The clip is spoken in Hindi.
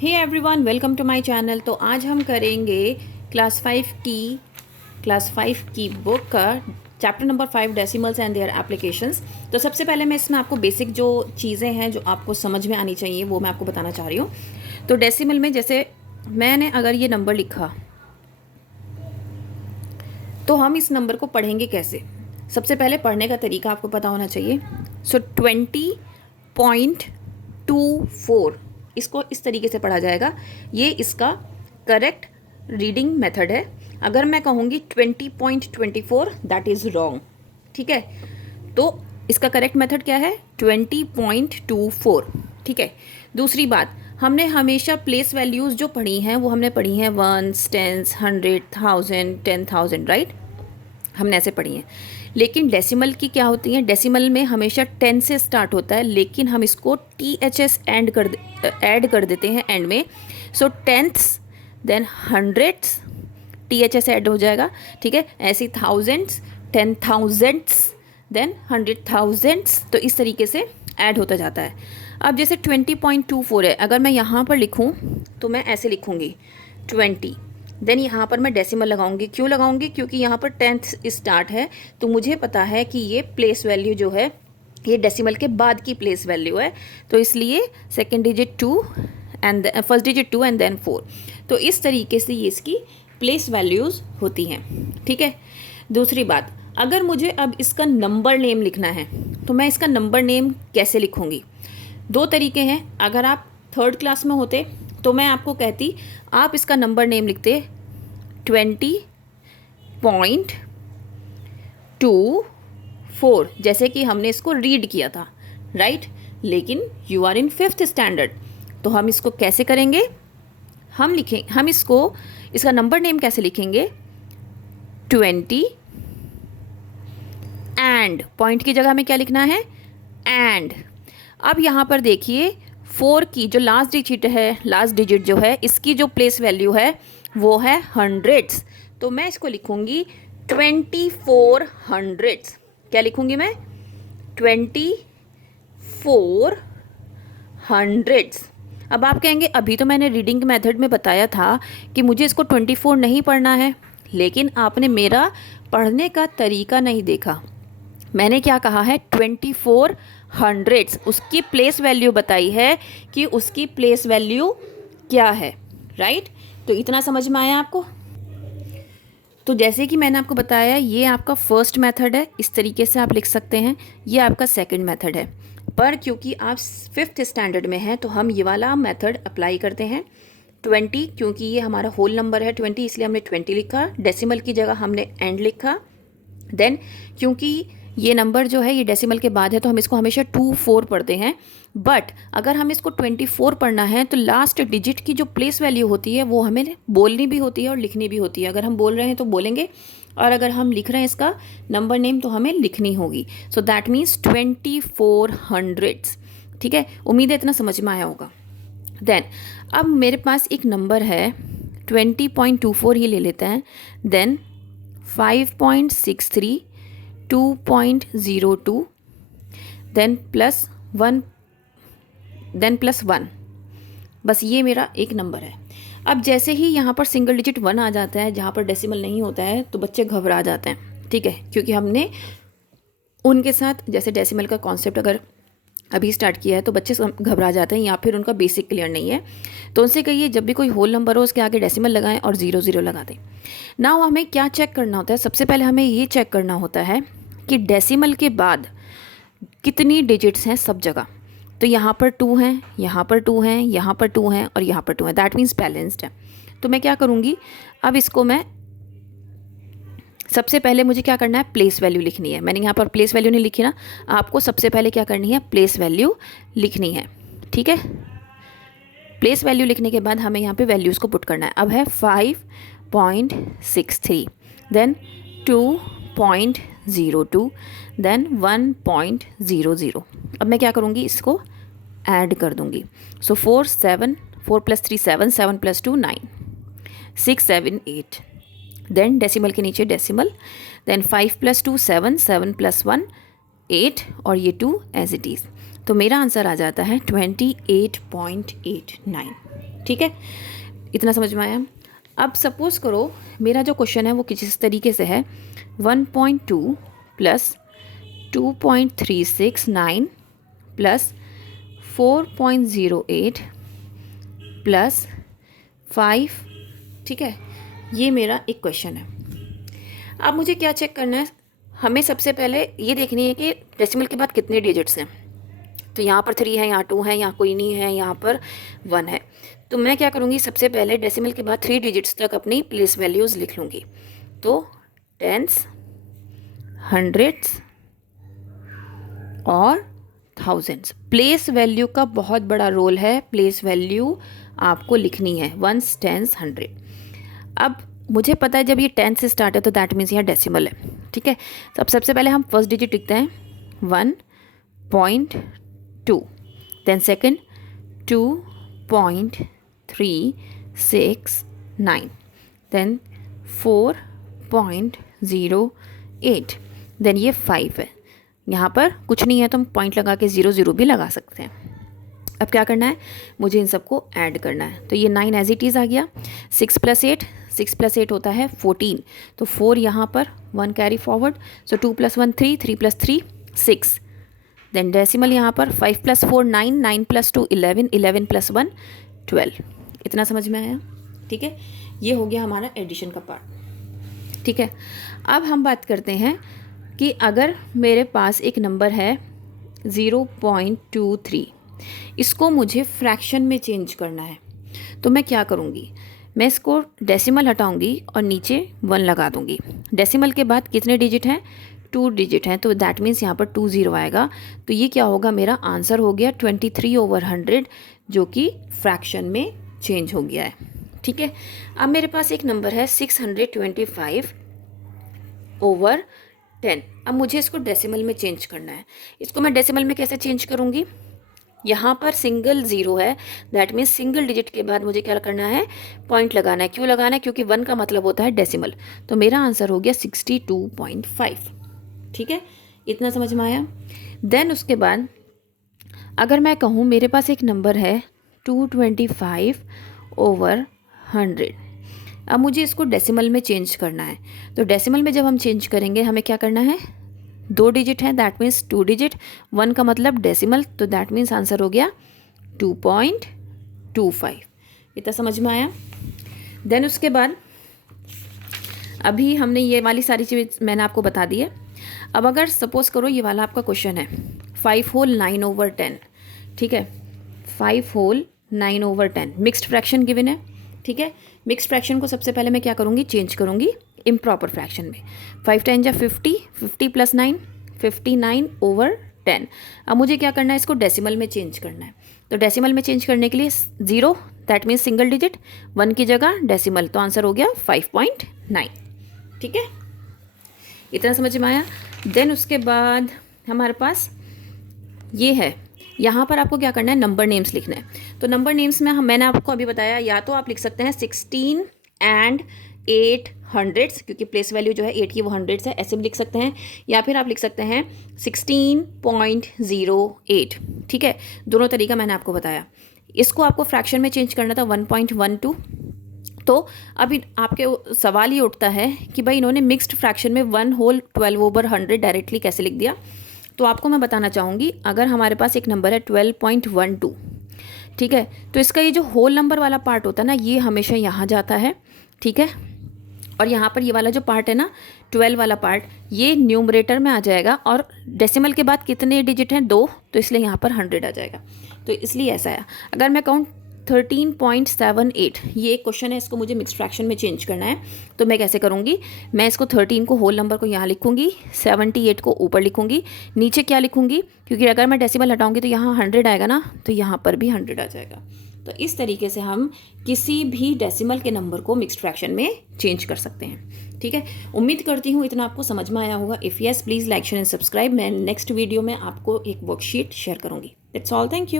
Hey everyone, welcome to my channel. तो आज हम करेंगे क्लास 5 की बुक का chapter number 5 decimals and their applications. तो सबसे पहले मैं इसमें आपको बेसिक जो चीज़ें हैं जो आपको समझ में आनी चाहिए वो मैं आपको बताना चाह रही हूँ। तो डेसिमल में जैसे मैंने अगर ये नंबर लिखा तो हम इस नंबर को पढ़ेंगे कैसे। सबसे पहले पढ़ने का तरीका आपको पता होना चाहिए। सो 20.24 इसको इस तरीके से पढ़ा जाएगा। ये इसका करेक्ट रीडिंग मेथड है। अगर मैं कहूँगी 20.24 दैट इज़ रॉन्ग। ठीक है, तो इसका करेक्ट मेथड क्या है? 20.24। ठीक है। दूसरी बात, हमने हमेशा प्लेस वैल्यूज़ जो पढ़ी हैं वो हमने पढ़ी हैं 1s, 10s, 100, 1000, 10,000, राइट। हमने ऐसे पढ़ी हैं। लेकिन डेसिमल की क्या होती है? डेसिमल में हमेशा 10 से स्टार्ट होता है, लेकिन हम इसको THS ऐड कर देते हैं एंड में। सो टेंथ्स देन हंड्रेड्स, THS ऐड हो जाएगा। ठीक है, ऐसी थाउजेंड्स, 10,000s देन 100,000s, तो इस तरीके से ऐड होता जाता है। अब जैसे 20.24 है, अगर मैं यहाँ पर लिखूँ तो मैं ऐसे लिखूँगी 20, देन यहाँ पर मैं डेसिमल लगाऊंगी। क्यों लगाऊंगी? क्योंकि यहाँ पर 10th स्टार्ट है, तो मुझे पता है कि ये प्लेस वैल्यू जो है ये डेसिमल के बाद की प्लेस वैल्यू है, तो इसलिए second digit 2 and first digit 2 and then 4। तो इस तरीके से ये इसकी प्लेस वैल्यूज़ होती हैं। ठीक है। दूसरी बात, अगर मुझे अब इसका नंबर नेम लिखना है तो मैं इसका नंबर नेम कैसे लिखूँगी? दो तरीके हैं। अगर आप थर्ड क्लास में होते तो मैं आपको कहती आप इसका नंबर नेम लिखते 20.24, जैसे कि हमने इसको रीड किया था, राइट। लेकिन you are in 5th standard, तो हम इसको कैसे करेंगे? हम इसका नंबर नेम कैसे लिखेंगे? 20 एंड पॉइंट की जगह में क्या लिखना है? एंड। अब यहाँ पर देखिए 4 की जो लास्ट डिजिट जो है इसकी जो प्लेस वैल्यू है वो है हंड्रेड्स, तो मैं इसको लिखूँगी 2400। क्या लिखूँगी मैं? 2400। अब आप कहेंगे अभी तो मैंने रीडिंग मेथड में बताया था कि मुझे इसको 24 नहीं पढ़ना है, लेकिन आपने मेरा पढ़ने का तरीका नहीं देखा। मैंने क्या कहा है? 2400, उसकी प्लेस वैल्यू बताई है कि उसकी प्लेस वैल्यू क्या है, राइट। तो इतना समझ में आया आपको? तो जैसे कि मैंने आपको बताया ये आपका फर्स्ट मेथड है, इस तरीके से आप लिख सकते हैं। ये आपका सेकंड मेथड है, पर क्योंकि आप 5th स्टैंडर्ड में हैं तो हम ये वाला मेथड अप्लाई करते हैं। 20, क्योंकि ये हमारा होल नंबर है 20, इसलिए हमने 20 लिखा। डेसिमल की जगह हमने एंड लिखा। देन क्योंकि ये नंबर जो है ये डेसिमल के बाद है तो हम इसको हमेशा 24 पढ़ते हैं, बट अगर हमें इसको 24 पढ़ना है तो लास्ट डिजिट की जो प्लेस वैल्यू होती है वो हमें बोलनी भी होती है और लिखनी भी होती है। अगर हम बोल रहे हैं तो बोलेंगे, और अगर हम लिख रहे हैं इसका नंबर नेम तो हमें लिखनी होगी। So that means 2400। ठीक है, उम्मीद है इतना समझ में आया होगा। देन अब मेरे पास एक नंबर है 20.24 ही ले लेते हैं। Then 5.63, 2.02, then plus 1, then plus 1। बस ये मेरा एक नंबर है। अब जैसे ही यहाँ पर सिंगल डिजिट 1 आ जाता है जहाँ पर डेसिमल नहीं होता है तो बच्चे घबरा जाते हैं। ठीक है, क्योंकि हमने उनके साथ जैसे डेसिमल का कॉन्सेप्ट अगर अभी स्टार्ट किया है तो बच्चे घबरा जाते हैं या फिर उनका बेसिक क्लियर नहीं है। तो उनसे कहिए जब भी कोई होल नंबर हो उसके आगे डेसिमल लगाएं और 00 लगा दें। नाउ हमें क्या चेक करना होता है? सबसे पहले हमें ये चेक करना होता है कि डेसिमल के बाद कितनी डिजिट्स हैं सब जगह। तो यहाँ पर 2 हैं, यहाँ पर 2 हैं, यहाँ पर 2 हैं और यहाँ पर 2 हैं, दैट मीन्स बैलेंस्ड है। तो मैं क्या करूँगी? अब इसको मैं सबसे पहले मुझे क्या करना है? प्लेस वैल्यू लिखनी है। मैंने यहाँ पर प्लेस वैल्यू नहीं लिखी ना, आपको सबसे पहले क्या करनी है? प्लेस वैल्यू लिखनी है। ठीक है, प्लेस वैल्यू लिखने के बाद हमें यहाँ पे वैल्यूज़ को पुट करना है। अब है 5.63, देन 2.02, देन 1.00। अब मैं क्या करूँगी? इसको ऐड कर दूँगी। सो 4 + 3 7, 7 + 2 9, 6 7 8। देन डेसिमल के नीचे डेसिमल, देन 5 + 2 7, 7 + 1 8 और ये 2 एज इट इज़। तो मेरा आंसर आ जाता है 28.89। ठीक है, इतना समझ में आया। अब सपोज करो मेरा जो क्वेश्चन है वो किस इस तरीके से है, 1.2 प्लस 2.369 प्लस 4.08 प्लस 5, ठीक है, ये मेरा एक क्वेश्चन है। अब मुझे क्या चेक करना है, हमें सबसे पहले ये देखनी है कि डेसिमल के बाद कितने डिजिट्स हैं। तो यहाँ पर 3 है, यहाँ 2 है, यहाँ कोई नहीं है, यहाँ पर 1 है। तो मैं क्या करूँगी, सबसे पहले डेसिमल के बाद 3 डिजिट्स तक अपनी प्लेस वैल्यूज़ लिख लूँगी। तो टेंस, हंड्रेड्स और थाउजेंड्स। प्लेस वैल्यू का बहुत बड़ा रोल है, प्लेस वैल्यू आपको लिखनी है, वंस, टेंस, 100। अब मुझे पता है जब ये 10 से स्टार्ट है तो दैट मीन्स यहाँ डेसिमल है, ठीक है। तो अब सबसे पहले हम फर्स्ट डिजिट लिखते हैं 1.2, देन सेकंड 2.369, देन 4.08, देन ये 5 है। यहाँ पर कुछ नहीं है तो हम पॉइंट लगा के 0 भी लगा सकते हैं। अब क्या करना है, मुझे इन सबको ऐड करना है। तो ये 9 एज इट इज़ आ गया। 6 + 8 होता है 14, तो 4 यहाँ पर, 1 कैरी फॉरवर्ड, सो 2 + 1 3, 3 + 3 6, देन डेसिमल यहाँ पर 5 + 4 9, 9 + 2 11, 11 + 1 12। इतना समझ में आया, ठीक है। ये हो गया हमारा एडिशन का पार्ट, ठीक है। अब हम बात करते हैं कि अगर मेरे पास एक नंबर है 0.23, इसको मुझे फ्रैक्शन में चेंज करना है, तो मैं क्या करूँगी, मैं इसको डेसिमल हटाऊँगी और नीचे 1 लगा दूँगी। डेसिमल के बाद कितने डिजिट हैं, 2 डिजिट हैं, तो दैट मीन्स यहाँ पर 20 आएगा। तो ये क्या होगा, मेरा आंसर हो गया 23/100, जो कि फ्रैक्शन में चेंज हो गया है, ठीक है। अब मेरे पास एक नंबर है 625/10। अब मुझे इसको डेसिमल में चेंज करना है। इसको मैं डेसिमल में कैसे चेंज करूँगी, यहाँ पर सिंगल 0 है, दैट मीन्स सिंगल डिजिट के बाद मुझे क्या करना है, पॉइंट लगाना है। क्यों लगाना है, क्योंकि 1 का मतलब होता है डेसिमल। तो मेरा आंसर हो गया 62.5, ठीक है। इतना समझ में आया। देन उसके बाद अगर मैं कहूँ मेरे पास एक नंबर है 225/100, अब मुझे इसको डेसिमल में चेंज करना है। तो डेसिमल में जब हम चेंज करेंगे हमें क्या करना है, 2 डिजिट है, दैट मीन्स 2 डिजिट, 1 का मतलब डेसिमल, तो दैट मीन्स आंसर हो गया 2.25। इतना समझ में आया। देन उसके बाद अभी हमने ये वाली सारी चीज़ मैंने आपको बता दी है। अब अगर सपोज करो ये वाला आपका क्वेश्चन है 5 होल 9/10, ठीक है, 5 होल 9/10 मिक्स्ड फ्रैक्शन गिवन है, ठीक है। मिक्स्ड फ्रैक्शन को सबसे पहले मैं क्या करूँगी, चेंज करूँगी इम्प्रॉपर फ्रैक्शन में। 5 × 50, 50 + 9 59/10। अब मुझे क्या करना है, इसको डेसिमल में चेंज करना है। तो डेसिमल में चेंज करने के लिए 0, दैट मीन्स सिंगल डिजिट, 1 की जगह डेसिमल, तो आंसर हो गया 5.9, ठीक है। इतना समझ में आया। देन उसके बाद हमारे पास ये है, यहाँ पर आपको क्या करना है, नंबर नेम्स लिखना है। तो नंबर नेम्स में मैंने आपको अभी बताया, या तो आप लिख सकते हैं 16 and 8 हंड्रेड्स, क्योंकि प्लेस वैल्यू जो है 8 की वो हंड्रेड्स है, ऐसे भी लिख सकते हैं। या फिर आप लिख सकते हैं 16.08, ठीक है। दोनों तरीका मैंने आपको बताया। इसको आपको फ्रैक्शन में चेंज करना था 1.12। तो अभी आपके सवाल ये उठता है कि भाई इन्होंने मिक्स्ड फ्रैक्शन में 1 होल 12/100 डायरेक्टली कैसे लिख दिया। तो आपको मैं बताना चाहूँगी, अगर हमारे पास एक नंबर है 12.12, ठीक है, तो इसका ये जो होल नंबर वाला पार्ट होता है ना, ये हमेशा यहाँ जाता है, ठीक है। और यहाँ पर ये वाला जो पार्ट है ना, 12 वाला पार्ट, ये न्यूमरेटर में आ जाएगा। और डेसिमल के बाद कितने डिजिट हैं, 2, तो इसलिए यहाँ पर 100 आ जाएगा। तो इसलिए ऐसा है। अगर मैं कहूँ 13.78, ये एक क्वेश्चन है, इसको मुझे मिक्स फ्रैक्शन में चेंज करना है, तो मैं कैसे करूँगी, मैं इसको 13 को होल नंबर को यहाँ लिखूँगी, 78 को ऊपर लिखूँगी, नीचे क्या लिखूँगी, क्योंकि अगर मैं डेसिमल हटाऊँगी तो यहाँ 100 आएगा ना, तो यहाँ पर भी 100 आ जाएगा। तो इस तरीके से हम किसी भी डेसिमल के नंबर को मिक्स्ड फ्रैक्शन में चेंज कर सकते हैं, ठीक है। उम्मीद करती हूँ इतना आपको समझ में आया होगा। If yes, please like share and subscribe. मैं नेक्स्ट वीडियो में आपको एक वर्कशीट शेयर करूँगी। That's all, thank you.